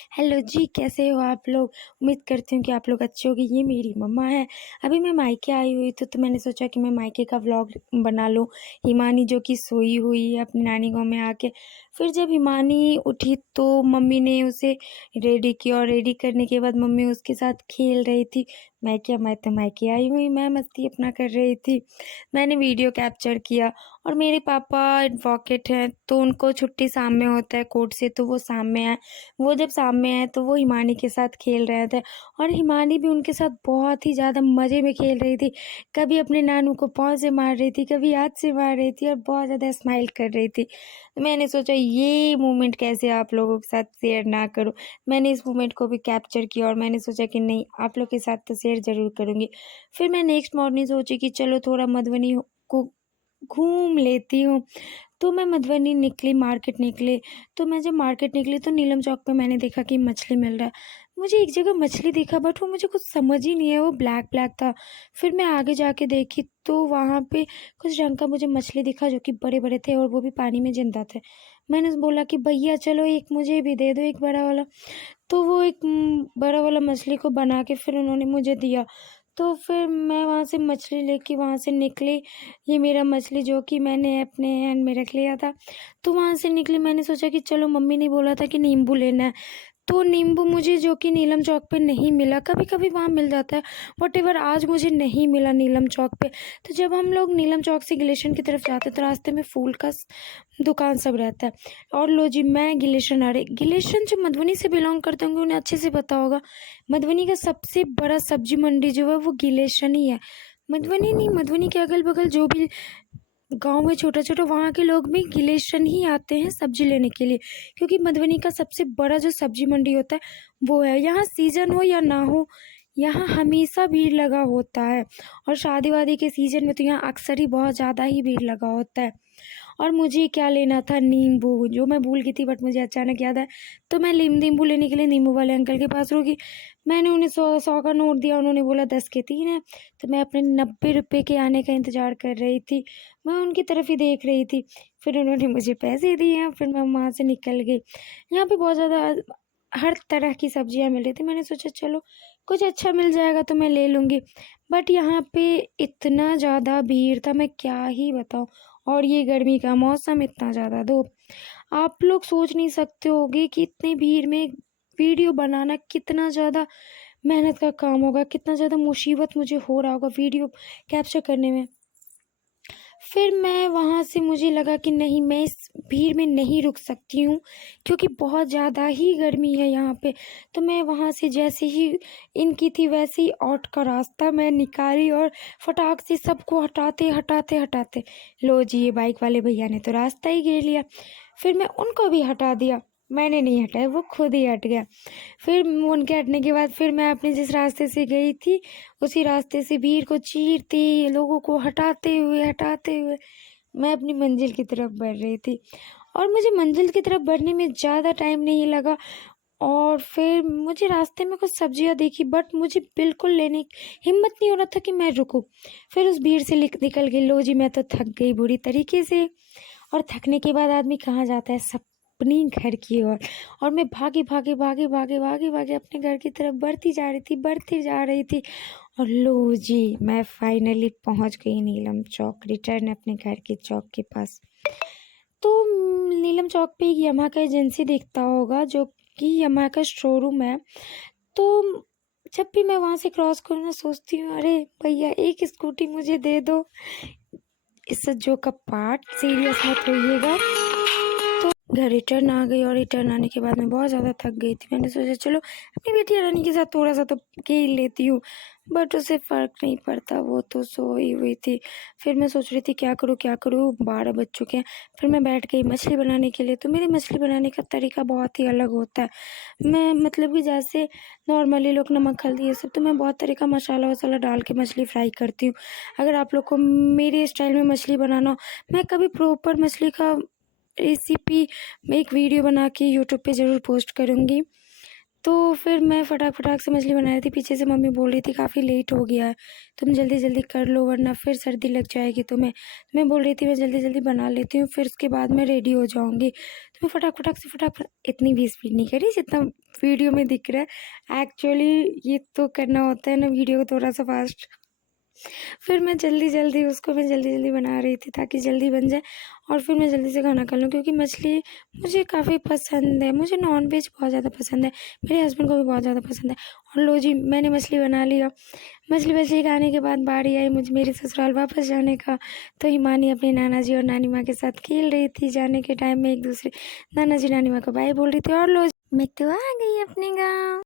Hello जी, कैसे हो आप लोग? उम्मीद करती हूँ कि आप लोग अच्छे होंगे। ये मेरी मम्मा है। अभी मैं मायके आई हुई थी, तो मैंने सोचा कि मैं मायके का व्लॉग बना लूँ। हिमानी जो कि सोई हुई है अपनी नानी गाँव में आके। फिर जब हिमानी उठी तो मम्मी ने उसे रेडी किया और रेडी करने के बाद मम्मी उसके साथ खेल रही थी। मैं तो मायके आई हुई, मैं मस्ती अपना कर रही थी। मैंने वीडियो कैप्चर किया और मेरे पापा एडवोकेट हैं, तो उनको छुट्टी शाम में होता है कोर्ट से, तो वो शाम में आए। वो जब सामने आए तो वो हिमानी के साथ खेल रहे थे और हिमानी भी उनके साथ बहुत ही ज़्यादा मज़े में खेल रही थी। कभी अपने नानू को पाँव से मार रही थी, कभी हाथ से मार रही थी और बहुत ज़्यादा स्माइल कर रही थी। तो मैंने सोचा ये मोमेंट कैसे आप लोगों के साथ शेयर ना करूँ। मैंने इस मोमेंट को भी कैप्चर किया और मैंने सोचा कि नहीं, आप लोग के साथ तो शेयर ज़रूर करूँगी। फिर मैं नेक्स्ट मॉर्निंग सोची कि चलो थोड़ा मधुबनी को घूम लेती हूँ। तो मैं मधुबनी निकली, मार्केट निकली। तो मैं जब मार्केट निकली तो नीलम चौक पे मैंने देखा कि मछली मिल रहा है। मुझे एक जगह मछली दिखा, बट वो मुझे कुछ समझ ही नहीं है, वो ब्लैक ब्लैक था। फिर मैं आगे जाके देखी तो वहाँ पे कुछ रंग का मुझे मछली दिखा जो कि बड़े-बड़े थे और वो भी पानी में ज़िंदा थे। मैंने बोला कि भैया चलो एक मुझे भी दे दो, एक बड़ा वाला। तो वो एक बड़ा वाला मछली को बना के फिर उन्होंने मुझे दिया। तो फिर मैं वहाँ से मछली लेके वहाँ से निकली। ये मेरा मछली जो कि मैंने अपने हैंड में रख लिया था। तो वहाँ से निकली, मैंने सोचा कि चलो, मम्मी ने बोला था कि नींबू लेना है। तो नींबू मुझे जो कि नीलम चौक पे नहीं मिला, कभी-कभी वहाँ मिल जाता है, व्हाटएवर आज मुझे नहीं मिला नीलम चौक पे। तो जब हम लोग नीलम चौक से गिलेशन की तरफ जाते हैं तो रास्ते में फूल का दुकान सब रहता है। और लो जी, मैं गिलेशन आ रही। गिलेशन जो मधुबनी से बिलॉन्ग करते होंगे उन्हें अच्छे से पता होगा। मधुबनी का सबसे बड़ा सब्जी मंडी जो है वो गिलेशन ही है। मधुबनी नहीं, मधुबनी के अगल-बगल जो भी गाँव में छोटा-छोटा, वहाँ के लोग भी गिलेशन ही आते हैं सब्ज़ी लेने के लिए, क्योंकि मधुबनी का सबसे बड़ा जो सब्ज़ी मंडी होता है वो है। यहाँ सीज़न हो या ना हो, यहाँ हमेशा भीड़ लगा होता है और शादी-वादी के सीज़न में तो यहाँ अक्सर ही बहुत ज़्यादा ही भीड़ लगा होता है। और मुझे क्या लेना था, नींबू, जो मैं भूल गई थी, बट मुझे अचानक याद आया। तो मैं नींबू लेने के लिए नींबू वाले अंकल के पास रुकी। मैंने उन्हें 100 का नोट दिया, उन्होंने बोला 10 के 3 हैं। तो मैं अपने 90 रुपए के आने का इंतज़ार कर रही थी। मैं उनकी तरफ ही देख रही थी। फिर उन्होंने मुझे पैसे दिए, फिर मैं वहाँ से निकल गई। यहाँ पे बहुत ज़्यादा हर तरह की सब्जियाँ मिल रही थी। मैंने सोचा चलो कुछ अच्छा मिल जाएगा तो मैं ले लूँगी। बट यहाँ पे इतना ज़्यादा भीड़ था, मैं क्या ही बताऊँ। और ये गर्मी का मौसम, इतना ज़्यादा धूप। आप लोग सोच नहीं सकते होंगे कि इतनी भीड़ में वीडियो बनाना कितना ज़्यादा मेहनत का काम होगा, कितना ज़्यादा मुसीबत मुझे हो रहा होगा वीडियो कैप्चर करने में। फिर मैं वहाँ से, मुझे लगा कि नहीं, मैं इस भीड़ में नहीं रुक सकती हूँ, क्योंकि बहुत ज़्यादा ही गर्मी है यहाँ पे। तो मैं वहाँ से जैसे ही इनकी थी वैसे ही आउट का रास्ता मैं निकाली और फटाक से सबको हटाते लो जी, ये बाइक वाले भैया ने तो रास्ता ही घेर लिया। फिर मैं उनको भी हटा दिया, मैंने नहीं हटाया, वो खुद ही हट गया। फिर उनके हटने के बाद फिर मैं अपने जिस रास्ते से गई थी उसी रास्ते से भीड़ को चीरते, लोगों को हटाते हुए मैं अपनी मंजिल की तरफ बढ़ रही थी। और मुझे मंजिल की तरफ बढ़ने में ज़्यादा टाइम नहीं लगा और फिर मुझे रास्ते में कुछ सब्जियां दिखी, बट मुझे बिल्कुल लेने की हिम्मत नहीं हो रहा था कि मैं रुकूं। फिर उस भीड़ से निकल गई। लो जी, मैं तो थक गई बुरी तरीके से। और थकने के बाद आदमी कहाँ जाता है, अपनी घर की ओर। और मैं भागे अपने घर की तरफ बढ़ती जा रही थी। और लो जी, मैं फाइनली पहुंच गई नीलम चौक, रिटर्न अपने घर के चौक के पास। तो नीलम चौक पे एक यामाहा का एजेंसी दिखता होगा, जो कि यामाहा का शोरूम है। तो जब भी मैं वहाँ से क्रॉस करूँ ना, सोचती हूँ अरे भैया एक स्कूटी मुझे दे दो। इस जो का पार्ट सीरियस मत होइएगा। घर रिटर्न आ गई और रिटर्न आने के बाद मैं बहुत ज़्यादा थक गई थी। मैंने सोचा चलो अपनी बेटी रानी के साथ थोड़ा सा तो खेल लेती हूँ, बट उसे फ़र्क नहीं पड़ता, वो तो सोई हुई थी। फिर मैं सोच रही थी क्या करूँ, 12 बज चुके हैं। फिर मैं बैठ गई मछली बनाने के लिए। तो मेरी मछली बनाने का तरीका बहुत ही अलग होता है। मैं मतलब कि जैसे नॉर्मली लोग नमक हल्दी ये सब, तो मैं बहुत तरह का मसाला वसाला डाल के मछली फ्राई करती हूँ। अगर आप लोग को मेरे स्टाइल में मछली बनाना हो, मैं कभी प्रॉपर मछली का रेसिपी मैं एक वीडियो बना के यूट्यूब पे ज़रूर पोस्ट करूँगी। तो फिर मैं फटाक से मछली बना रही थी, पीछे से मम्मी बोल रही थी काफ़ी लेट हो गया है, तुम जल्दी कर लो वरना फिर सर्दी लग जाएगी तुम्हें। तो मैं बोल रही थी मैं जल्दी बना लेती हूँ, फिर उसके बाद मैं रेडी हो जाऊँगी। तो मैं फटाक इतनी भी स्पीड नहीं करी जितना वीडियो में दिख रहा है। एक्चुअली ये तो करना होता है ना वीडियो को थोड़ा सा फास्ट। फिर मैं जल्दी बना रही थी ताकि जल्दी बन जाए और फिर मैं जल्दी से खाना खा लूँ, क्योंकि मछली मुझे काफ़ी पसंद है। मुझे नॉन-वेज बहुत ज़्यादा पसंद है, मेरे हस्बैंड को भी बहुत ज़्यादा पसंद है। और लो जी, मैंने मछली बना लिया। मछली खाने के बाद बारी आई मुझे मेरे ससुराल वापस जाने का। तो हिमानी अपने नाना जी और नानी माँ के साथ खेल रही थी। जाने के टाइम में एक दूसरे नाना जी नानी माँ को बाय बोल रही थी और लो जी, मैं तो आ गई अपने गाँव।